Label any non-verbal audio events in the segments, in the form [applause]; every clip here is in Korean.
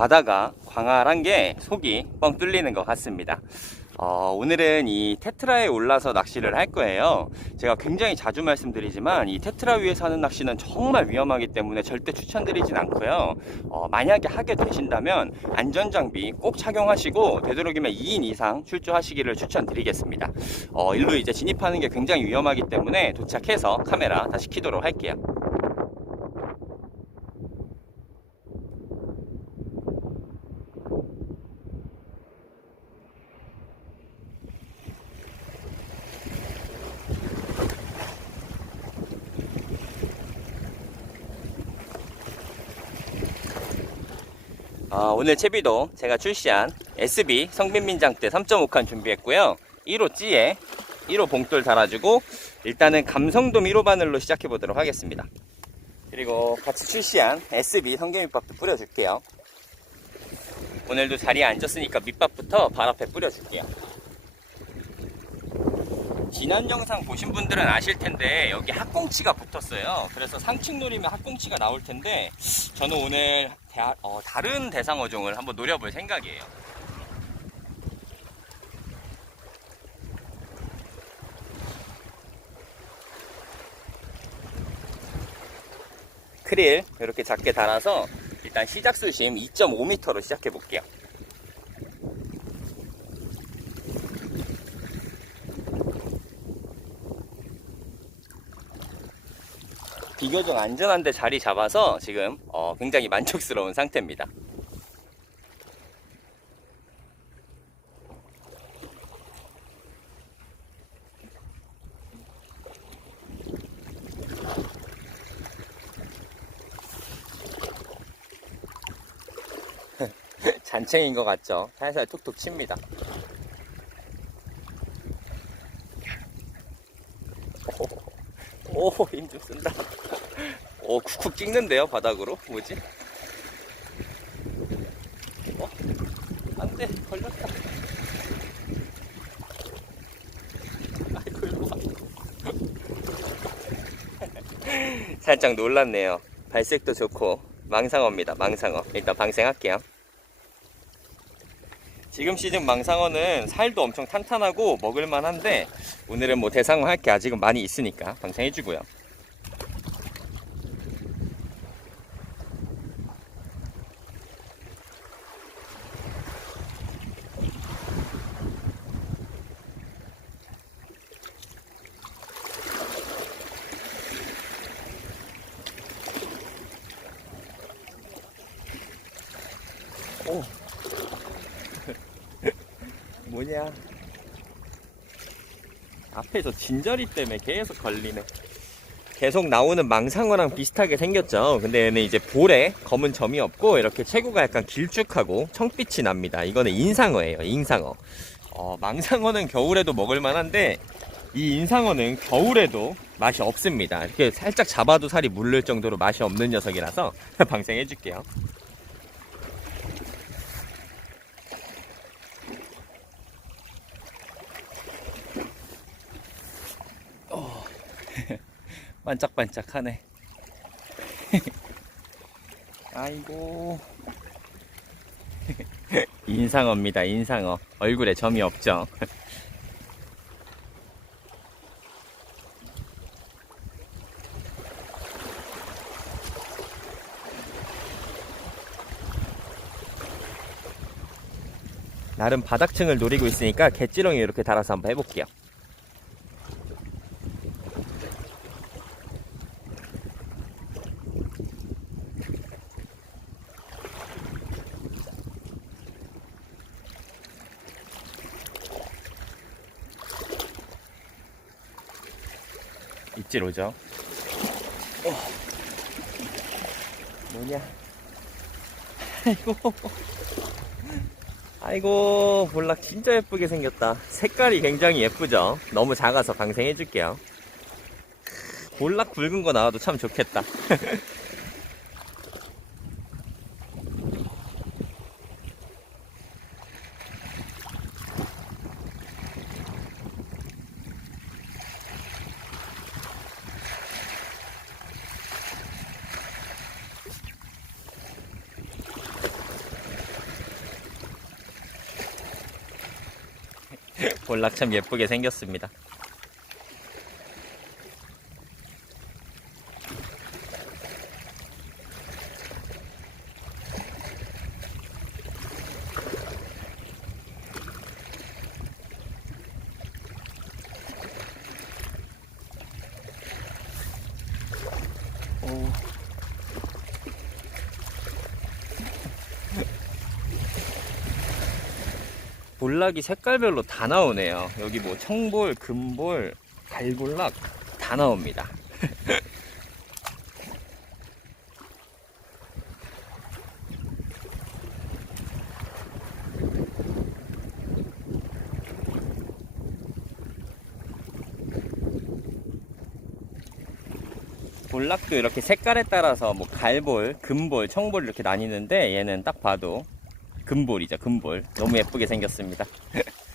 바다가 광활한 게 속이 뻥 뚫리는 것 같습니다. 어, 오늘은 이 테트라에 올라서 낚시를 할 거예요. 제가 굉장히 자주 말씀드리지만 이 테트라 위에서 하는 낚시는 정말 위험하기 때문에 절대 추천드리진 않고요. 어, 만약에 하게 되신다면 안전장비 꼭 착용하시고 되도록이면 2인 이상 출조하시기를 추천드리겠습니다. 어, 일로 이제 진입하는 게 굉장히 위험하기 때문에 도착해서 카메라 다시 키도록 할게요. 아, 오늘 채비도 제가 출시한 SB 성빈민장대 3.5칸 준비했고요. 1호 찌에 1호 봉돌 달아주고 일단은 감성돔 1호 바늘로 시작해 보도록 하겠습니다. 그리고 같이 출시한 SB 성게밑밥도 뿌려줄게요. 오늘도 자리에 앉았으니까 밑밥부터 발 앞에 뿌려줄게요. 지난 영상 보신 분들은 아실 텐데 여기 학꽁치가 붙었어요. 그래서 상층 노리면 학꽁치가 나올 텐데 저는 오늘 대- 어, 다른 대상어종을 한번 노려볼 생각이에요. 크릴 이렇게 작게 달아서 일단 시작 수심 2.5m로 시작해 볼게요. 비교적 안전한 데 자리 잡아서 지금 어, 굉장히 만족스러운 상태입니다. [laughs] 잔챙인 것 같죠? 살살 툭툭 칩니다. 오, 힘좀 쓴다. 오, 쿡쿡 찍는데요, 바닥으로? 뭐지? 어? 안 돼, 걸렸다. 아이고, 일로 와. [laughs] 살짝 놀랐네요. 발색도 좋고, 망상어입니다, 망상어. 일단 방생할게요. 지금 시즌 망상어는 살도 엄청 탄탄하고 먹을만한데 오늘은 뭐 대상어 할 게 아직은 많이 있으니까 방생해주고요. 뭐냐? 앞에서 진저리 때문에 계속 걸리네. 계속 나오는 망상어랑 비슷하게 생겼죠. 근데 얘는 이제 볼에 검은 점이 없고 이렇게 체구가 약간 길쭉하고 청빛이 납니다. 이거는 인상어예요. 인상어. 어, 망상어는 겨울에도 먹을 만한데 이 인상어는 겨울에도 맛이 없습니다. 이렇게 살짝 잡아도 살이 물릴 정도로 맛이 없는 녀석이라서 [laughs] 방생해 줄게요. 반짝반짝하네. [laughs] 아이고. [laughs] 인상어입니다, 인상어. 얼굴에 점이 없죠. [laughs] 나름 바닥층을 노리고 있으니까 갯지렁이 이렇게 달아서 한번 해볼게요. 입질 오죠. 어. 뭐냐? 아이고. 아이고, 볼락 진짜 예쁘게 생겼다. 색깔이 굉장히 예쁘죠? 너무 작아서 방생해줄게요. 볼락 굵은 거 나와도 참 좋겠다. [laughs] 볼락 참 예쁘게 생겼습니다. 볼락이 색깔별로 다 나오네요. 여기 뭐 청볼, 금볼, 갈볼락 다 나옵니다. [laughs] 볼락도 이렇게 색깔에 따라서 뭐 갈볼, 금볼, 청볼 이렇게 나뉘는데 얘는 딱 봐도 금볼이죠, 금볼. 너무 예쁘게 생겼습니다. [laughs]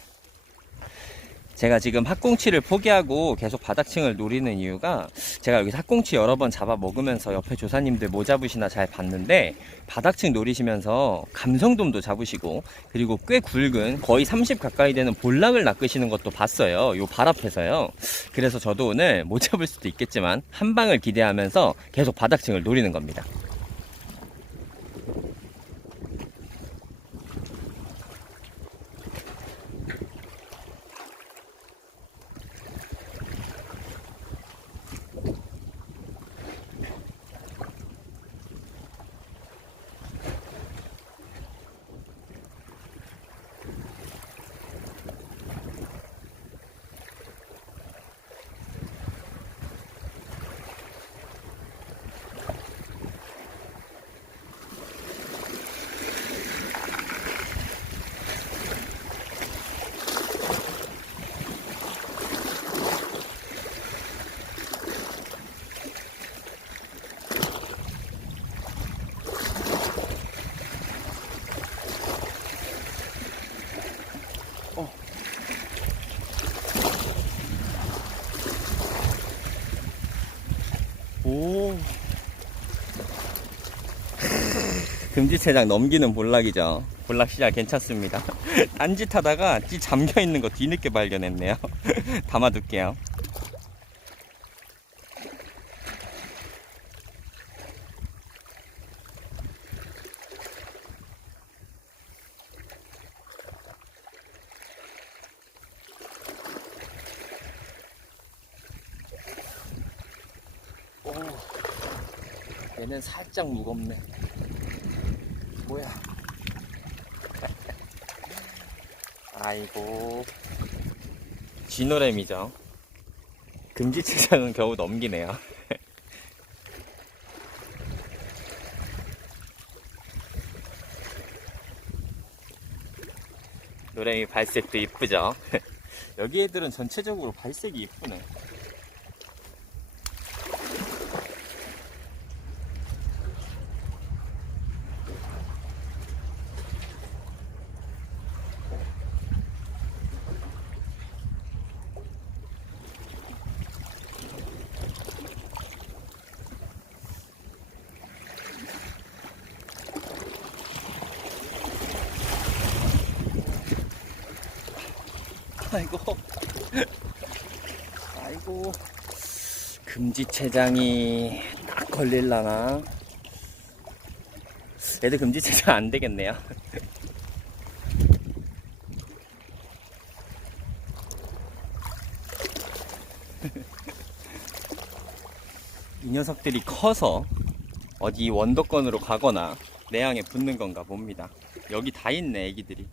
제가 지금 학꽁치를 포기하고 계속 바닥층을 노리는 이유가 제가 여기서 학꽁치 여러 번 잡아 먹으면서 옆에 조사님들 뭐 잡으시나 잘 봤는데 바닥층 노리시면서 감성돔도 잡으시고 그리고 꽤 굵은 거의 30 가까이 되는 볼락을 낚으시는 것도 봤어요. 요 발 앞에서요. 그래서 저도 오늘 못 잡을 수도 있겠지만 한 방을 기대하면서 계속 바닥층을 노리는 겁니다. 오. 금지 체장 넘기는 볼락이죠. 볼락 시작 괜찮습니다. [laughs] 딴짓 하다가 찌 잠겨 있는 거 뒤늦게 발견했네요. [laughs] 담아둘게요. 오, 얘는 살짝 무겁네. 뭐야? 아이고. 쥐노램이죠. 금지체장은 겨우 넘기네요. [laughs] 노랭이 발색도 이쁘죠? [laughs] 여기 애들은 전체적으로 발색이 이쁘네. 아이고. 아이고. 금지체장이 딱 걸릴라나? 애들 금지체장 안 되겠네요. [laughs] 이 녀석들이 커서 어디 원더권으로 가거나 내양에 붙는 건가 봅니다. 여기 다 있네, 애기들이.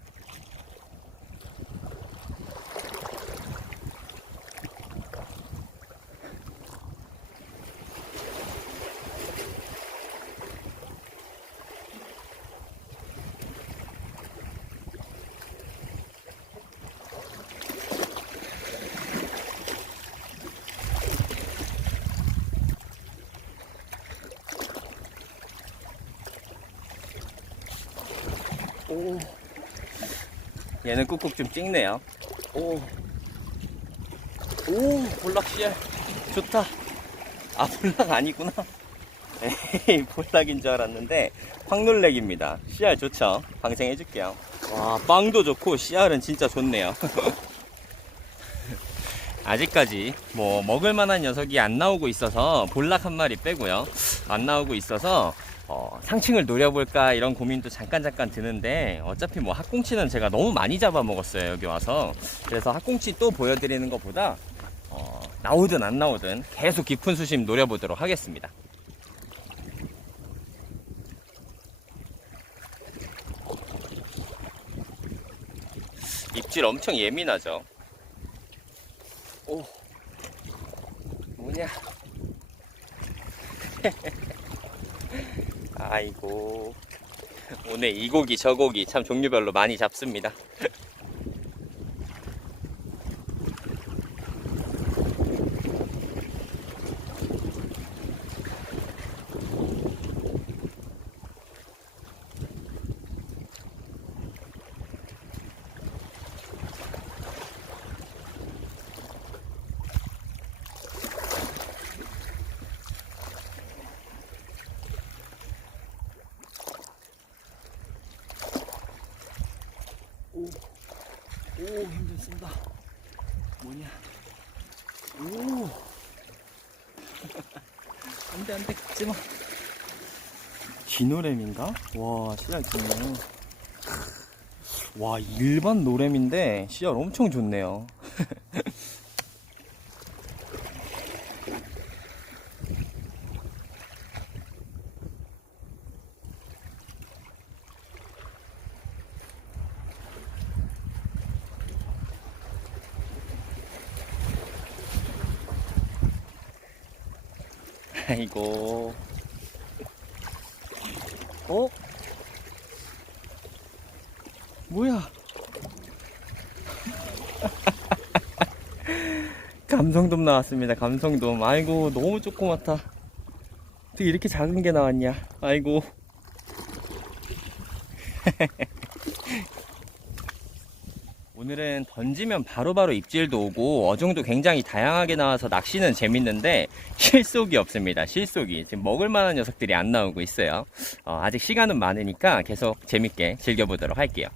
오. 얘는 꾹꾹 좀 찍네요. 오. 오, 볼락씨알. 좋다. 아, 볼락 아니구나. [laughs] 에이, 볼락인 줄 알았는데, 황놀렉입니다. 씨알 좋죠? 방생해줄게요. 와, 빵도 좋고, 씨알은 진짜 좋네요. [laughs] 아직까지 뭐 먹을 만한 녀석이 안 나오고 있어서 볼락 한 마리 빼고요. 안 나오고 있어서 어, 상층을 노려볼까 이런 고민도 잠깐 잠깐 드는데 어차피 뭐 학꽁치는 제가 너무 많이 잡아먹었어요 여기 와서 그래서 학꽁치 또 보여드리는 것보다 어, 나오든 안 나오든 계속 깊은 수심 노려보도록 하겠습니다. 입질 엄청 예민하죠. 오, 뭐냐? [laughs] 아이고, 오늘 이 고기 저 고기 참 종류별로 많이 잡습니다. [laughs] 오, 오, 힘들습니다. 뭐냐? 오, [laughs] 안돼 안돼 마. 기노램인가? 와, 씨알 좋네. 와, 일반 노램인데 씨알 엄청 좋네요. 아이고. 어? 뭐야? [laughs] 감성돔 나왔습니다. 감성돔. 아이고, 너무 조그맣다. 어떻게 이렇게 작은 게 나왔냐? 아이고. [laughs] 오늘은 던지면 바로바로 입질도 오고 어종도 굉장히 다양하게 나와서 낚시는 재밌는데 실속이 없습니다. 실속이 지금 먹을 만한 녀석들이 안 나오고 있어요. 어, 아직 시간은 많으니까 계속 재밌게 즐겨보도록 할게요.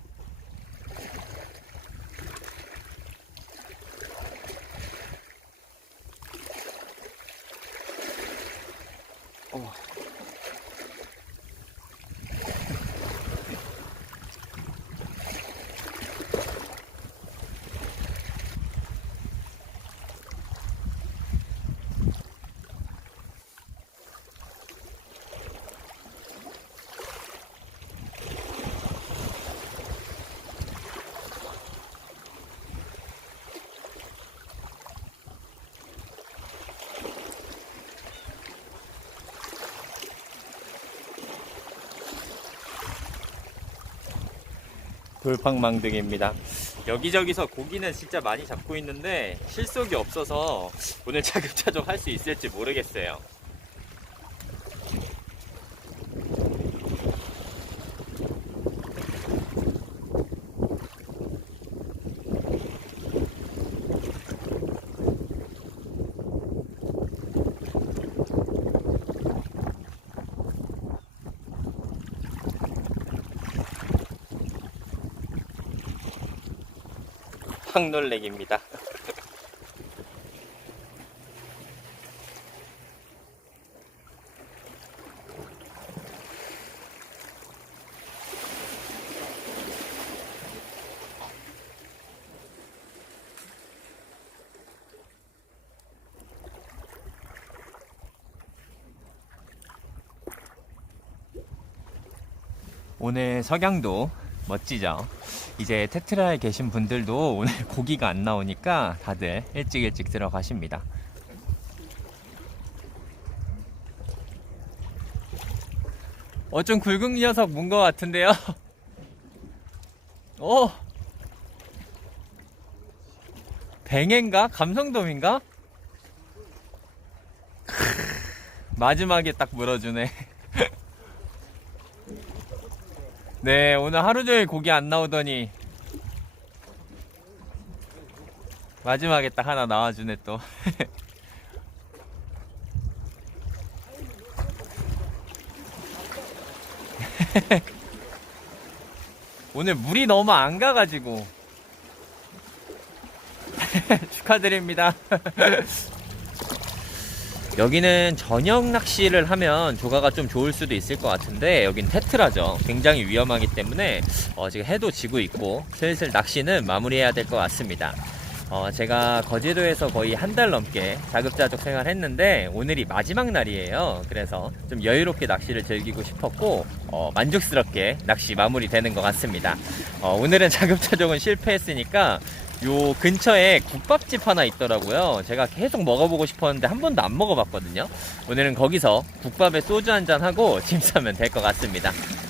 돌팡망등입니다. 여기저기서 고기는 진짜 많이 잡고 있는데 실속이 없어서 오늘 [laughs] 차근차근 할수 있을지 모르겠어요. 황놀렉입니다. 오늘 석양도 멋지죠? 이제 테트라에 계신 분들도 오늘 [laughs] 고기가 안 나오니까 다들 일찍 일찍 들어가십니다. 어, 좀 굵은 녀석 문 것 같은데요? [laughs] 어? 뱅해인가? 감성돔인가? [laughs] 마지막에 딱 물어주네. 네, 오늘 하루 종일 고기 안 나오더니 마지막에 딱 하나 나와주네 또. [laughs] 오늘 물이 너무 안 가가지고 [laughs] 축하드립니다. [laughs] 여기는 저녁 낚시를 하면 조가가 좀 좋을 수도 있을 것 같은데 여긴 테트라죠. 굉장히 위험하기 때문에 어, 지금 해도 지고 있고 슬슬 낚시는 마무리해야 될 것 같습니다. 어, 제가 거제도에서 거의 한 달 넘게 자급자족 생활했는데 오늘이 마지막 날이에요. 그래서 좀 여유롭게 낚시를 즐기고 싶었고 어, 만족스럽게 낚시 마무리되는 것 같습니다. 어, 오늘은 [laughs] 자급자족은 실패했으니까 요 근처에 국밥집 하나 있더라고요. 제가 계속 먹어보고 싶었는데 한 번도 안 먹어봤거든요. 오늘은 거기서 국밥에 소주 한 잔 하고 짐 싸면 될 것 같습니다. [laughs]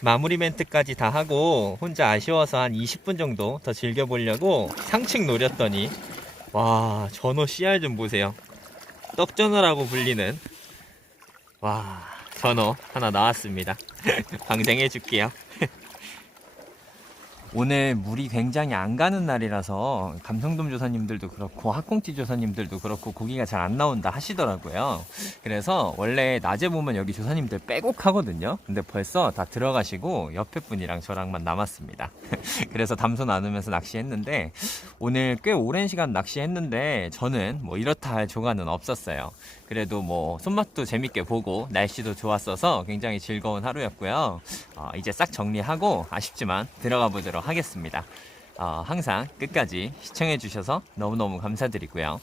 마무리 멘트까지 다 하고 혼자 아쉬워서 한 20분 정도 더 즐겨보려고 상층 노렸더니 와 전어 씨알 좀 보세요. 떡전어라고 불리는 와 전어 하나 나왔습니다. [laughs] 방생해 줄게요. 오늘 물이 굉장히 안 가는 날이라서 감성돔 조사님들도 그렇고 학꽁치 조사님들도 그렇고 고기가 잘 안 나온다 하시더라고요. 그래서 원래 낮에 보면 여기 조사님들 빼곡하거든요. 근데 벌써 다 들어가시고 옆에 분이랑 저랑만 남았습니다. [laughs] 그래서 담소 나누면서 낚시했는데 오늘 꽤 오랜 시간 낚시했는데 저는 뭐 이렇다 할 조가는 없었어요. 그래도 뭐 손맛도 재밌게 보고 날씨도 좋았어서 굉장히 즐거운 하루였고요. 어, 이제 싹 정리하고 아쉽지만 들어가 보도록 하겠습니다. 어, 항상 끝까지 시청해 주셔서 너무너무 감사드리고요.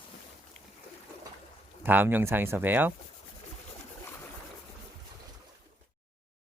다음 영상에서 봬요.